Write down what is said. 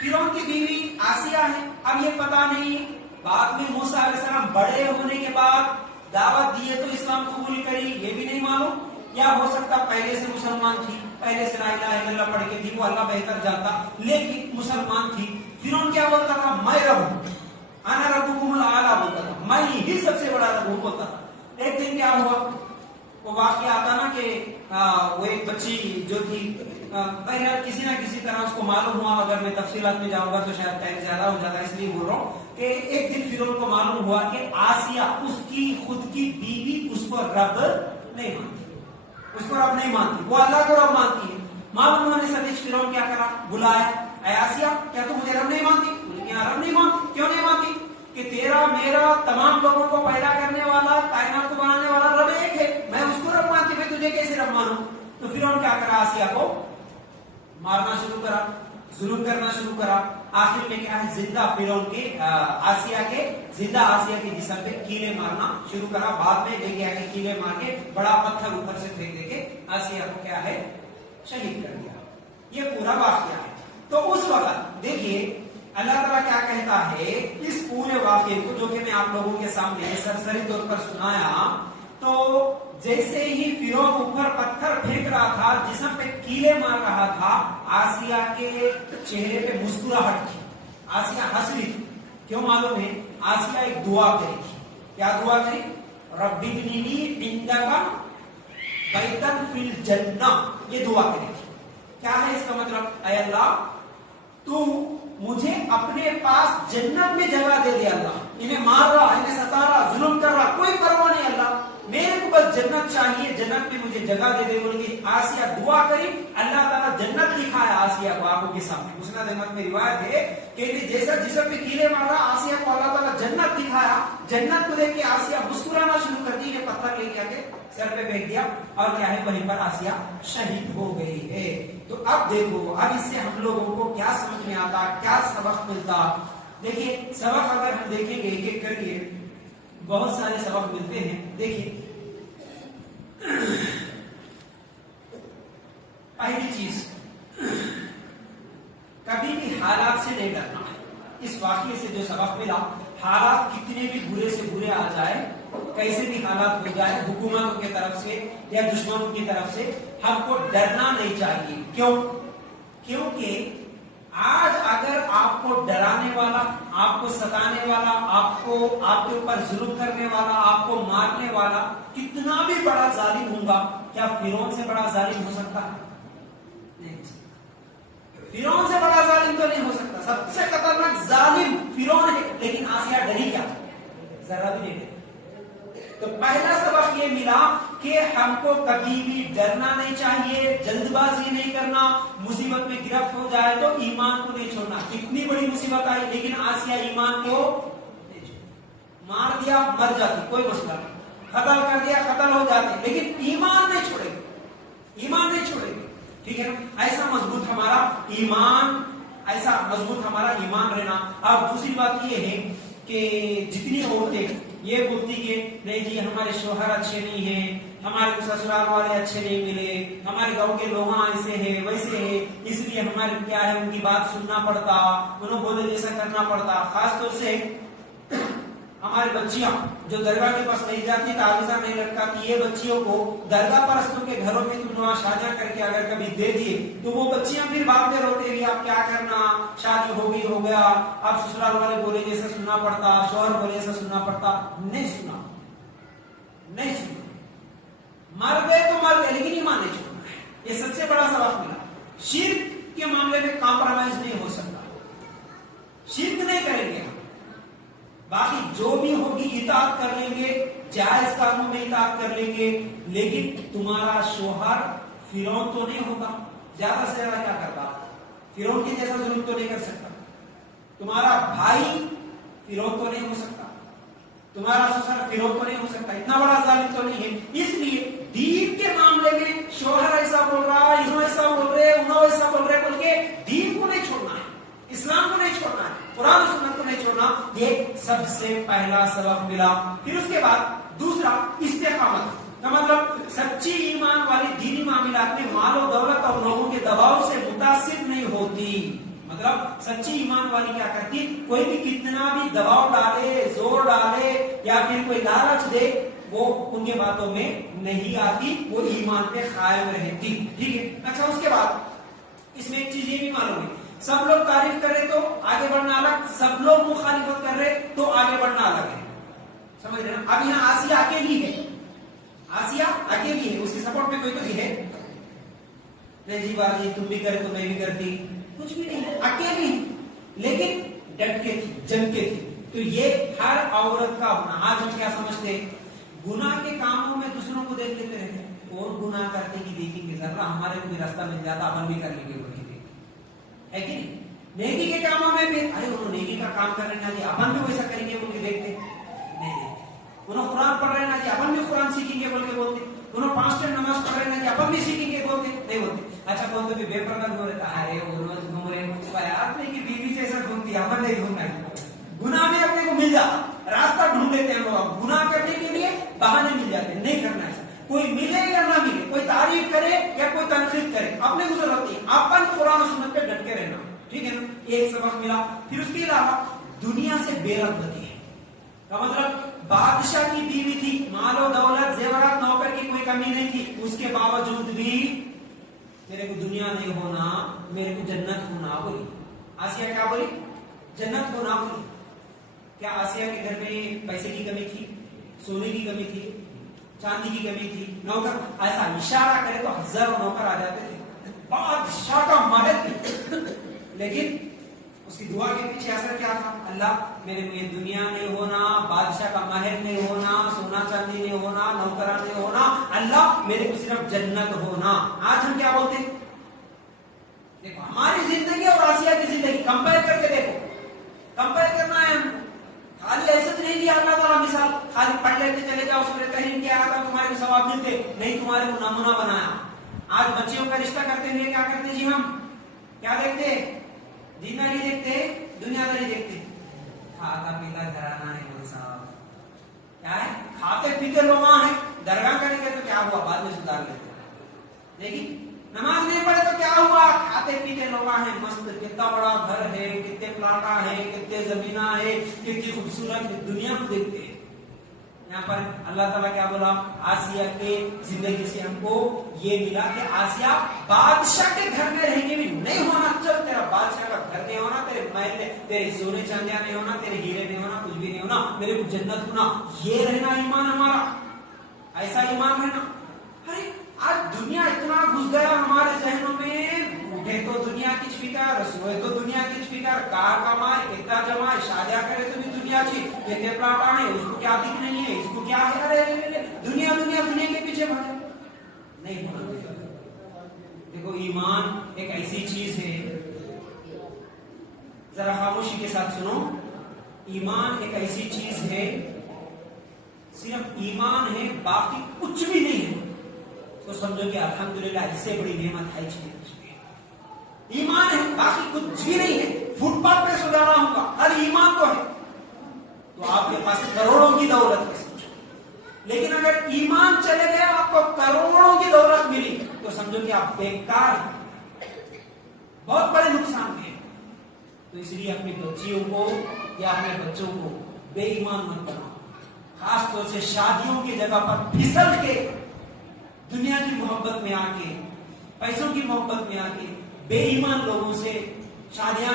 फिरौन की बीवी आसिया है। अब ये पता नहीं बाद में मूसा अलैहिस्सलाम बड़े होने के बाद दावत दिए तो इस्लाम कबूल करी, ये भी नहीं मालूम, या हो सकता पहले से मुसलमान थी, पहले से ला इलाहा इल्लल्लाह पढ़ के थी, वो अल्लाह बेहतर जानता, लेकिन मुसलमान थी। फिरौन क्या बोलता था? मैं रब हूं, अना रब्बुकुमुल आला बोलता था, मैं ही सबसे बड़ा रब हूं बोलता था। एक दिन क्या हुआ, वो वाकया आता ना कि वो एक बच्ची जो थी, बहरहाल किसी ना किसी तरह उसको मालूम हुआ, अगर मैं तफसीलात में जाऊंगा तो शायद टाइम ज्यादा हो जाता है, इसलिए बोल रहा हूँ कि एक दिन फिरौन को मालूम हुआ कि आसिया उसकी खुद की बीवी उसको रब नहीं मानती, उसको रब नहीं मानती, वो अल्लाह को रब मानती है। मालूम होने से फिरौन क्या करा, बुलाया, ऐ आसिया क्या तू मुझे रब नहीं मानती? रब नहीं मानती, क्यों नहीं मानती? कि तेरा मेरा तमाम लोगों को पैदा करने वाला, कायनात को बनाने वाला रब एक है, मैं उसको रब मानती, मैं तुझे कैसे रब मानूं? तो फिरौन क्या करा, आसिया को मारना शुरू करा, जुल्म करना शुरू करा। आखिर में क्या है, जिंदा फिरौन के आसिया के जिस्म पे कीले मारना शुरू करा। बाद में लेके आके कीले मार के बड़ा पत्थर ऊपर से फेंक देके आसिया को क्या है, शहीद कर दिया। ये पूरा वाकया है। तो उस वक्त देखिए अल्लाह ताला क्या कहता है, इस पूरे वाकये को जो कि मैं आप लोगों के सामने सरसरी तौर पर सुनाया, तो जैसे ही फिरौन ऊपर पत्थर फेंक रहा था, जिस्म पे कीले मार रहा था, आसिया के चेहरे पे मुस्कुराहट थी, आसिया हंस रही थी। क्यों मालूम है? आसिया एक दुआ करी थी। क्या दुआ करी? रब्बी बिनी इंदका बैतन फिल जन्नह, ये दुआ करी थी। क्या है इसका मतलब? ऐ अल्लाह तू मुझे अपने पास जन्नत में जगह दे दे। अल्लाह इन्हें मार रहा, इन्हें सता रहा, जुल्म कर रहा, कोई परवाह नहीं, अल्लाह मेरे को बस जन्नत चाहिए, जन्नत में मुझे जगह दे दे बोल के आसिया दुआ करी। अल्लाह ताला जन्नत दिखाया आसिया को आंखों के सामने। मुस्नद अहमद में रिवायत है कि जैसा जिस्म पे कीले मार रहा, आसिया को अल्लाह ताला जन्नत दिखाया। जन्नत को देख के आसिया मुस्कुराना शुरू कर दी, पत्थर लेके आके सर पे फेंक दिया, और क्या है, वहीं पर आसिया शहीद हो गई है। तो अब देखो, अब इससे हम लोगों को क्या समझ में आता, क्या सबक मिलता? देखिए सबक अगर हम देखेंगे एक एक करके, बहुत सारे सबक मिलते हैं। देखिए पहली चीज, कभी भी हालात से नहीं डरना है। इस वाकये से जो सबक मिला, हालात कितने भी बुरे से बुरे आ जाए, कैसे भी हालात हो जाए, हुकूमतों की तरफ से या दुश्मनों की तरफ से, हमको डरना नहीं चाहिए। क्यों? क्योंकि आज अगर आपको डराने वाला, आपको सताने वाला, आपको आपके ऊपर जुल्म करने वाला, आपको मारने वाला कितना भी बड़ा जालिम होगा, क्या फिरौन से बड़ा जालिम हो सकता है? नहीं हो सकता। फिरौन से बड़ा जालिम तो नहीं हो सकता। सबसे खतरनाक जालिम फिरौन है, लेकिन आसिया डरी क्या? जरा भी नहीं डरी। तो पहला सबक ये मिला कि हमको कभी भी डरना नहीं चाहिए, जल्दबाजी नहीं करना, मुसीबत में गिरफ्त हो जाए तो ईमान को नहीं छोड़ना। कितनी बड़ी मुसीबत आई, लेकिन आसिया ईमान को नहीं छोड़ा। मार दिया मर जाती, कोई मसला नहीं, कत्ल कर दिया कत्ल हो जाते, लेकिन ईमान नहीं छोड़ेगी, ईमान नहीं छोड़ेगी। ठीक है, ऐसा मजबूत हमारा ईमान, ऐसा मजबूत हमारा ईमान रहना। अब दूसरी बात ये है कि जितनी औरतें ये बोलती कि नहीं जी हमारे शोहर अच्छे नहीं हैं, हमारे ससुराल वाले अच्छे नहीं मिले, हमारे गांव के लोग ऐसे हैं वैसे हैं, इसलिए हमारे क्या है, उनकी बात सुनना पड़ता, उन्होंने बोले जैसा करना पड़ता। खासतौर से हमारी बच्चियां जो दरगाह के पास नहीं जाती, तावीज़ा नहीं लटकाती, ये बच्चियों को दरगाह परस्तों के घरों में तुम वहां शादियां करके अगर कभी दे दिए तो वो बच्चियां फिर बाद में रोते हैं, आप क्या करना, शादी हो गई हो गया, अब ससुराल वाले बोले जैसा सुनना पड़ता, शौहर बोले जैसा सुनना पड़ता। नहीं सुना, नहीं सुना, मर गए तो मर गए, लेकिन ईमान नहीं छोड़ना है। ये सबसे बड़ा सबक मिला। शिर्क के मामले में कॉम्प्रोमाइज नहीं हो सकता, शिर्क नहीं करेंगे, बाकी जो भी होगी इताअत कर लेंगे, जायज कामों में इताअत कर लेंगे, लेकिन तुम्हारा शोहर फिरौन तो नहीं होगा। ज्यादा से ज्यादा क्या करता, फिरौन के जैसा जुल्म तो नहीं कर सकता। तुम्हारा भाई फिरौन तो नहीं हो सकता, तुम्हारा ससुर फिरौन तो नहीं हो सकता, इतना बड़ा जालिम तो नहीं है। इसलिए दीन के मामले में शोहर ऐसा बोल रहा, इन्हों ऐसा बोल रहे, उन्हों ऐसा बोल रहे, बोल के दीन को नहीं छोड़ना है, इस्लाम को नहीं छोड़ना है, कुरान और सुन्नत को नहीं छोड़ना। ये सबसे पहला सबक मिला। फिर उसके बाद दूसरा, इस्तिकामत का मतलब सच्ची ईमान वाली दीनी मामलात में माल और दौलत और लोगों के दबाव से मुतासिर नहीं होती। मतलब सच्ची ईमान वाली क्या करती है, कोई भी कितना भी दबाव डाले, जोर डाले या फिर कोई लालच दे, वो उनके बातों में नहीं आती, वो ईमान पे कायम रहती। ठीक है। अच्छा, उसके बाद इसमें एक चीज ये भी मालूम है, सब लोग तारीफ करे तो आगे बढ़ना अलग, सब लोग मुखालिफत कर रहे तो आगे बढ़ना अलग है। समझ रहे ना? अब यहाँ आसिया अकेली है, आसिया अकेली है, उसके सपोर्ट में कोई तो भी है नहीं जी बाजी, तुम भी करे तो मैं भी करती, कुछ भी नहीं, अकेली, लेकिन डट के थी, जम के थी। तो ये हर औरत का अपना। आज हम क्या समझते हैं, गुनाह के कामों में दूसरों को देख लेते रहते और गुनाह करते की देखेंगे, जरा हमारे को भी रास्ता मिल जाता अपन भी कर लेंगे, है कि नहीं? नेकी के कामों में भी, अरे उन्होंने नेकी का काम कर रहे ना जी, अपन भी वैसा करेंगे बोल के देखते नहीं देखते। उन्होंने कुरान पढ़ रहे ना जी, अपन भी कुरान सीखेंगे बोल के बोलते। उन्होंने 5 टाइम नमाज पढ़ रहे ना जी, अपन भी सीखेंगे बोलते नहीं बोलते। अच्छा, कौन तो भी बेपरवाह हो रहता है, अरे वो रोज घूम रहे अपने की बीवी जैसा घूमती है, अपन नहीं घूमना है। गुनाह में अपने को मिल जाता, रास्ता ढूंढ लेते हैं लोग, गुनाह करने के लिए बहाने मिल जाते हैं, नहीं करना है। कोई मिले या ना मिले, कोई तारीफ करे या कोई तनकीद करे, अपने को जरूरत नहीं, अपन कुरान और सुन्नत पे डट के रहना। ठीक है ना? एक सबक मिला। फिर उसके अलावा दुनिया से बेरगबती है का मतलब, बादशाह की बीवी थी, मालो दौलत जेवरात नौकर की कोई कमी नहीं थी, उसके बावजूद भी मेरे को दुनिया नहीं होना, मेरे को जन्नत होना बोली। आसिया क्या बोली? जन्नत होना बोली। क्या आसिया के घर में पैसे की कमी थी, सोने की कमी थी, चांदी की कमी थी? नौकर ऐसा इशारा करे तो हजारों नौकर आ जाते थे, बादशाह का महल। लेकिन उसकी दुआ के पीछे असर क्या था? अल्लाह मेरे को ये दुनिया नहीं होना, बादशाह का महल नहीं होना, सोना चांदी नहीं होना, नौकरा नहीं होना, अल्लाह मेरे को सिर्फ जन्नत होना। आज हम क्या बोलते हैं? देखो हमारी जिंदगी और आसिया की जिंदगी कंपेयर करके देखो, कंपेयर करना है हम। खाली ऐसे तो नहीं दिया अल्लाह ताला मिसाल, खाली पढ़ लेते चले जाओ, सूरह तहरीम क्या आता तुम्हारे को सवाब मिलते, नहीं, तुम्हारे को नमूना बनाया। आज बच्चियों का रिश्ता करते हुए क्या करते जी, हम क्या देखते? दीनदारी देखते, दुनियादारी देखते। खाता पीता घराना है वो साहब, क्या है? खाते पीते लोग हैं, दरगाह करेंगे तो क्या हुआ, बाद में सुधार लेते। लेकिन नमाज नहीं पढ़े तो क्या हुआ, खाते पीते लोग हैं, मस्त, कितना बड़ा घर है, कितने प्लाटा है, कितने जमीना है, कितनी खूबसूरत दुनिया को देखते हैं। यहाँ पर अल्लाह ताला क्या बोला? आसिया के जिंदगी से हमको ये मिला कि आसिया बादशाह के घर में रहेंगे भी नहीं होना, चल तेरा बादशाह का घर नहीं होना, तेरे महल में तेरे सोने चांदिया नहीं होना, तेरे हीरे नहीं होना, कुछ भी नहीं होना, मेरे को जन्नत होना, ये रहना ईमान हमारा, ऐसा ईमान रहना। अरे आज दुनिया इतना घुस गया हमारे जहनों में, उठे तो दुनिया की फिकर, सोए तो दुनिया की फिकर, कार कमाए, कितना जमाए, शादियां करे तो भी दुनिया की, कितने प्लाट आए, उसको क्या दिख नहीं है, इसको क्या है, अरे दुनिया दुनिया दुनिया के पीछे भागे, नहीं होना। देखो ईमान एक ऐसी चीज है, जरा खामोशी के साथ सुनो, ईमान एक ऐसी चीज है, सिर्फ ईमान है, बाकी कुछ भी नहीं है, तो समझो कि अल्हम्दुलिल्लाह इससे बड़ी नेमत है ही। ईमान है, बाकी कुछ भी नहीं है, फुटपाथ पे सो जाना होगा, खाली ईमान तो है, तो आपके पास करोड़ों की दौलत है। लेकिन अगर ईमान चले गया, आपको करोड़ों की दौलत मिली, तो समझो कि आप बेकार हैं, बहुत बड़े नुकसान में। तो इसलिए अपनी बच्चियों को या अपने बच्चों को बेईमान मत बनाओ, खासतौर से शादियों की जगह पर फिसल के, दुनिया की मोहब्बत में आके, पैसों की मोहब्बत में आके बेईमान लोगों से शादियां